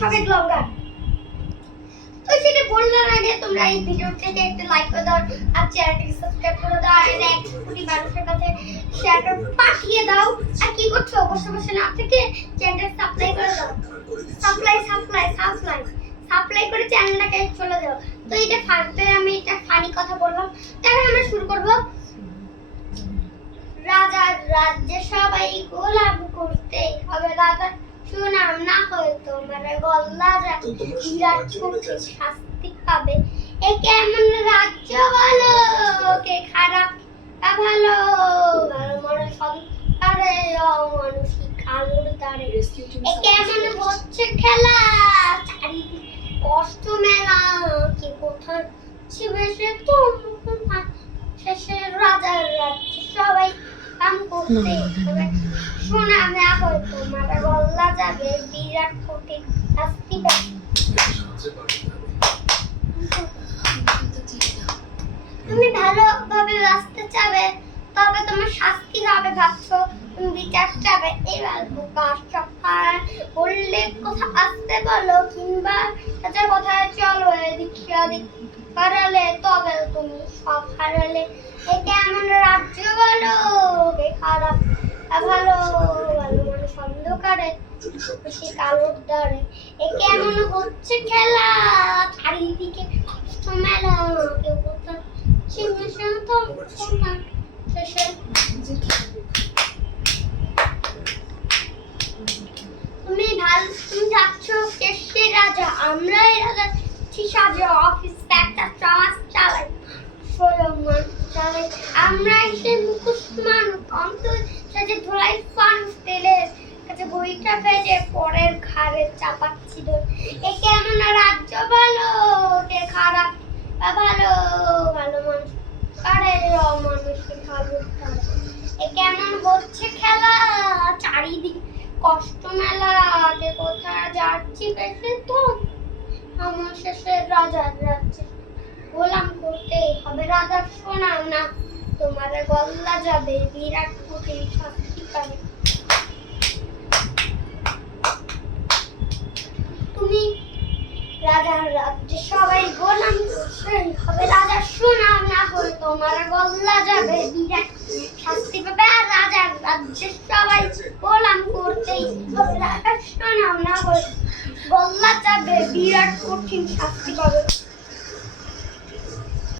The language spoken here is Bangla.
সবাই ব্লগার। তো সেটা বলার আগে তোমরা এই ভিডিওটাকে একটা লাইক করে দাও আর চ্যানেলটাকে সাবস্ক্রাইব করে দাও আর এটা 1 কোটি মানুষের কাছে শেয়ার করে পাঠিয়ে দাও। আর কি করছো বসে বসে না থেকে চ্যানেলটা সাবস্ক্রাইব করে দাও। সাপ্লাই করে চ্যানেলটাকে চলে যাও। তো এটা ফার্স্টে আমি এটা ফানি কথা বললাম। এখন আমরা শুরু করব। রাজার রাজ্যে সবাই গোলাম করতে হবে, রাজার সুনাম না হয় তোমার গলা যাবে, বিরাট কঠিন শাস্তি পাবে। এ কেমন রাজ্য বলো, কে খারাপ তা ভালো, ভালো মনে সংসারে অমানুষী কালুর দ্বারে। এ কেমন হচ্ছে খেলা, চারিদিকে কষ্ট মেলা, কে কোথায় ছিবে সে তোমার শেষে রাজার রাজ্যে সবাই কাম করতে হবে, শোনা না হয় তোমার গলা যাবে, বিরাট কঠিন শাস্তি পাবে। তুমি ভালোভাবে বাঁচতে চাবে তবে তোমার শাস্তি হবে, ভাবছো তুমি বিচার চাবে। এবার বোকা সকাল বললে কথা আসতে বলো, কিংবা তাদের কথায় চলো, এদিক সেদিক পারালে তবে তুমি সব হারালে। এ কেমন রাজ্য বলো, কে খারাপ ভালো, ভালো মানুষ অন্ধকারে সে কালোর দ্বারে। এ কেমন হচ্ছে খেলা, চারিদিকে কষ্ট মেলা, কেউ কোথায় ছিবে সে তোমার শেষে। তুমি যাচ্ছো দেশের রাজা, আমরা এই রাজা সাজা, অফিস একটা চাষ চালাই, সোলমান চালাই আমরা এসে মুখোশ মানুষ, অন্তর সাজে ধোলাই ফানুস তেলের কাছে বইটা ভেজে পরের ঘাড়ে চাপাচ্ছি দোল। এ কেমন রাজ্য বলো, কে খারাপ বা ভালো, ভালো মানুষ আরে অমানুষী কালুর দ্বারে। এ কেমন হচ্ছে খেলা, চারিদিকে কষ্ট মেলা, কে কোথায় যাচ্ছি বেশি তো আমার শেষে রাজার রাজ্যে গোলাম করতে হবে, রাজার শোনাও না তোমার গলা যাবে, বিরাট কঠিন শাস্তি পাবে। তুমি রাজার রাজ্যে সবাই গোলাম করতে হবে, রাজার শোনাও না হয় তোমার গলা যাবে, বিরাট শাস্তি পাবে। আর রাজার রাজ্যে সবাই গোলাম করতেই হবে, রাজার শোনাও না হয় গলা যাবে, বিরাট কঠিন শাস্তি পাবে।